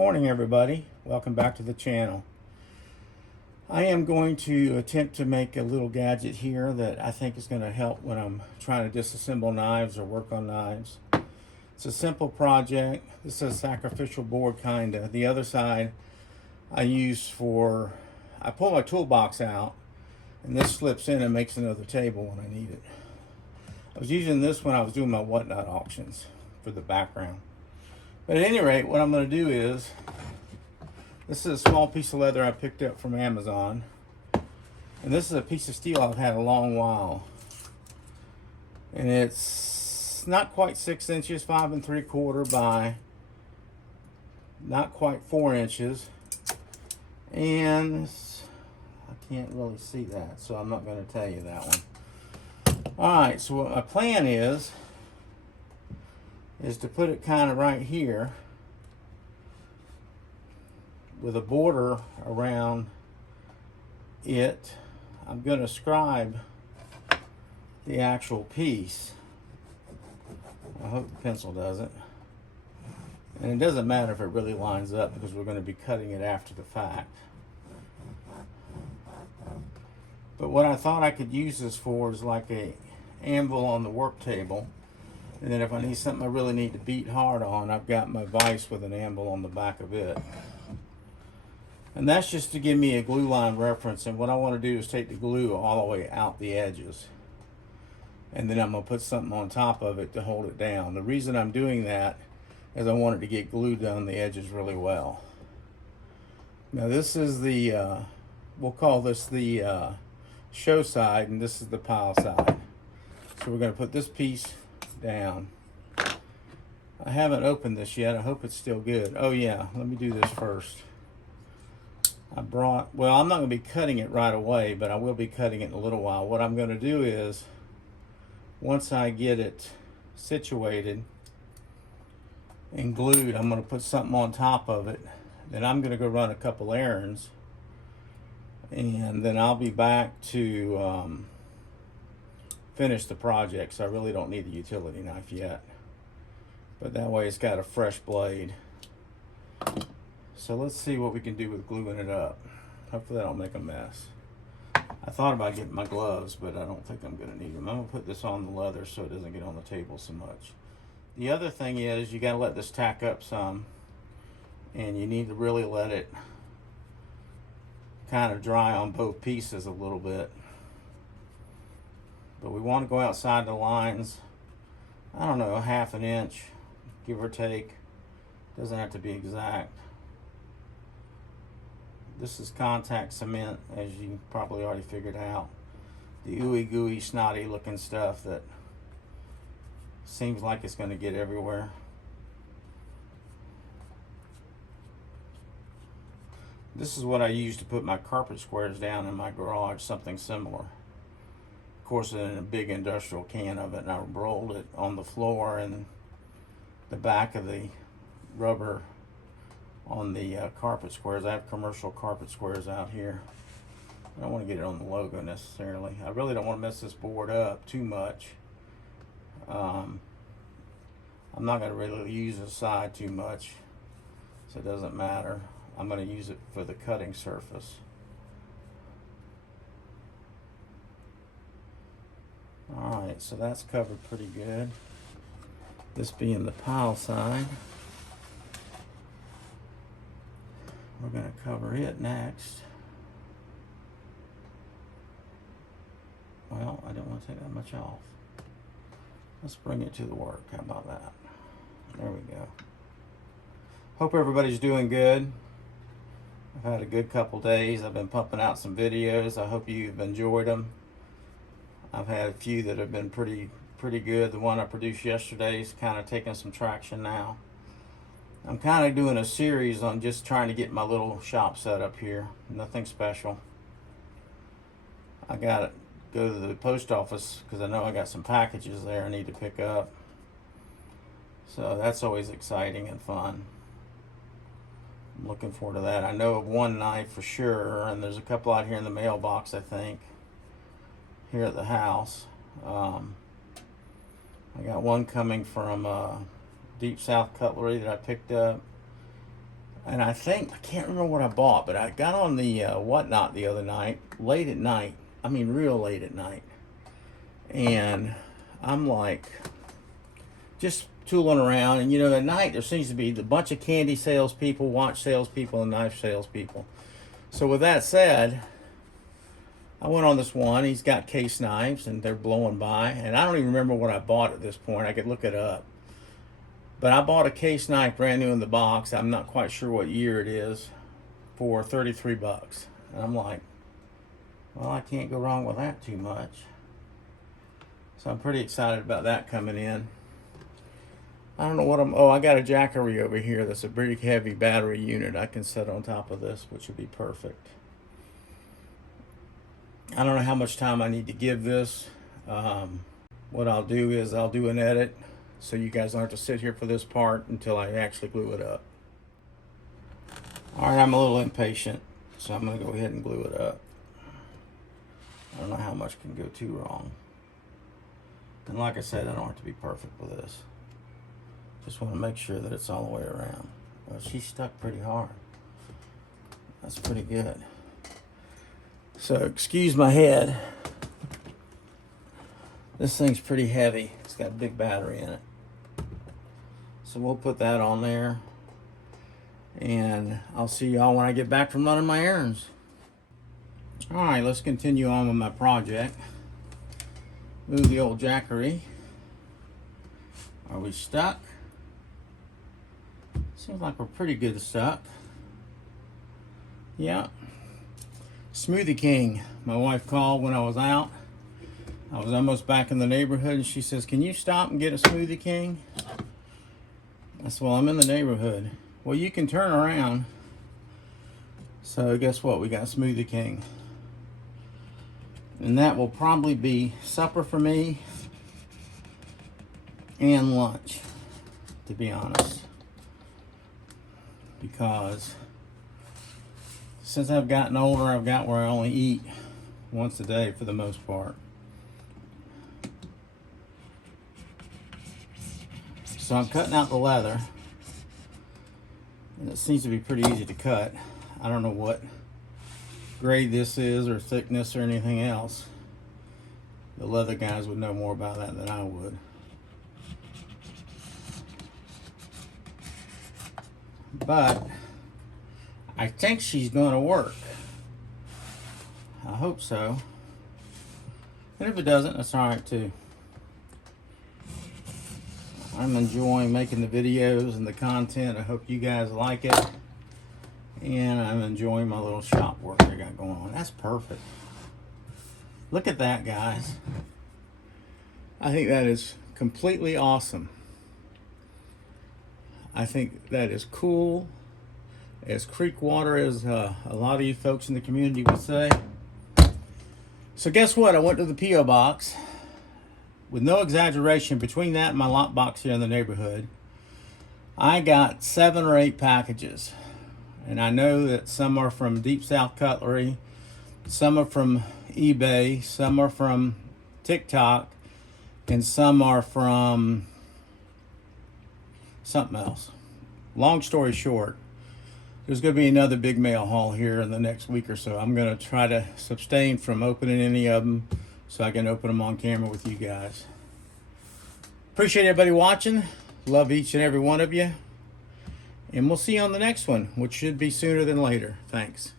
morning, everybody. Welcome back to the channel. I am going to attempt to make a little gadget here that I think is going to help when I'm trying to disassemble knives or work on knives. It's a simple project. This is a sacrificial board, kinda. The other side I use for, I pull my toolbox out and this slips in and makes another table when I need it. I was using this when I was doing my whatnot auctions for the background. But at any rate, what I'm going to do is, this is a small piece of leather I picked up from Amazon. And this is a piece of steel I've had a long while. And it's not quite 6 inches, 5 3/4 by not quite 4 inches. And I can't really see that, so I'm not going to tell you that one. Alright, so what my plan is to put it kind of right here with a border around it. I'm going to scribe the actual piece. I hope the pencil does it. And it doesn't matter if it really lines up because we're going to be cutting it after the fact. But what I thought I could use this for is like a anvil on the work table. And then if I need something I really need to beat hard on, I've got my vise with an anvil on the back of it. And that's just to give me a glue line reference. And what I want to do is take the glue all the way out the edges. And then I'm going to put something on top of it to hold it down. The reason I'm doing that is I want it to get glued down the edges really well. Now this is the, we'll call this the show side, and this is the pile side. So we're going to put this piece down. I haven't opened this yet. I hope it's still good. Oh yeah, let me do this first. Well, I'm not going to be cutting it right away, but I will be cutting it in a little while. What I'm going to do is, once I get it situated and glued, I'm going to put something on top of it. Then I'm going to go run a couple errands, and then I'll be back to finish the project. So I really don't need the utility knife yet, but that way it's got a fresh blade. So let's see what we can do with gluing it up. Hopefully I don't make a mess. I thought about getting my gloves, but I don't think I'm going to need them. I'm going to put this on the leather so it doesn't get on the table so much. The other thing is you got to let this tack up some, and you need to really let it kind of dry on both pieces a little bit. But we want to go outside the lines, I don't know, 1/2 inch, give or take. Doesn't have to be exact. This is contact cement, as you probably already figured out. The ooey gooey snotty looking stuff that seems like it's going to get everywhere. This is what I use to put my carpet squares down in my garage, something similar. Of course, in a big industrial can of it, and I rolled it on the floor and the back of the rubber on the carpet squares. I have commercial carpet squares out here. I don't want to get it on the logo necessarily. I really don't want to mess this board up too much. I'm not going to really use the side too much, so it doesn't matter. I'm going to use it for the cutting surface. Alright, so that's covered pretty good. This being the pile side. We're going to cover it next. Well, I don't want to take that much off. Let's bring it to the work. How about that? There we go. Hope everybody's doing good. I've had a good couple days. I've been pumping out some videos. I hope you've enjoyed them. I've had a few that have been pretty good. The one I produced yesterday is kind of taking some traction now. I'm kind of doing a series on just trying to get my little shop set up here. Nothing special. I got to go to the post office because I know I got some packages there I need to pick up. So that's always exciting and fun. I'm looking forward to that. I know of one knife for sure, and there's a couple out here in the mailbox, I think, here at the house. I got one coming from Deep South Cutlery that I picked up. And I can't remember what I bought, but I got on the whatnot the other night, late at night. I mean, real late at night. And I'm like, just tooling around. And you know, at night there seems to be a bunch of candy salespeople, watch salespeople, and knife salespeople. So with that said, I went on this one. He's got case knives, and they're blowing by. And I don't even remember what I bought at this point. I could look it up. But I bought a case knife brand new in the box. I'm not quite sure what year it is, for 33 bucks. And I'm like, well, I can't go wrong with that too much. So I'm pretty excited about that coming in. I don't know what I got a Jackery over here that's a pretty heavy battery unit I can set on top of this, which would be perfect. I don't know how much time I need to give this. What I'll do is I'll do an edit, so you guys don't have to sit here for this part until I actually glue it up. All right, I'm a little impatient, so I'm gonna go ahead and glue it up. I don't know how much can go too wrong. And like I said, I don't have to be perfect with this. Just want to make sure that it's all the way around. Well, she's stuck pretty hard. That's pretty good. So excuse my head. This thing's pretty heavy. It's got a big battery in it. So we'll put that on there. And I'll see y'all when I get back from running my errands. All right, let's continue on with my project. Move the old Jackery. Are we stuck? Seems like we're pretty good stuck. Yeah. Smoothie King. My wife called when I was out. I was almost back in the neighborhood, and she says, "Can you stop and get a Smoothie King?" I said, "Well, I'm in the neighborhood." "Well, you can turn around." So guess what? We got Smoothie King. And that will probably be supper for me and lunch, to be honest. Because since I've gotten older, I've got where I only eat once a day for the most part. So I'm cutting out the leather. And it seems to be pretty easy to cut. I don't know what grade this is or thickness or anything else. The leather guys would know more about that than I would. But I think she's going to work. I hope so. And if it doesn't, that's all right too. I'm enjoying making the videos and the content. I hope you guys like it. And I'm enjoying my little shop work I got going on. That's perfect. Look at that, guys. I think that is completely awesome. I think that is cool. As creek water, as a lot of you folks in the community would say. So guess what? I went to the P.O. box. With no exaggeration, between that and my lot box here in the neighborhood, I got 7 or 8 packages. And I know that some are from Deep South Cutlery, some are from eBay, some are from TikTok, and some are from something else. Long story short, there's going to be another big mail haul here in the next week or so. I'm going to try to abstain from opening any of them so I can open them on camera with you guys. Appreciate everybody watching. Love each and every one of you. And we'll see you on the next one, which should be sooner than later. Thanks.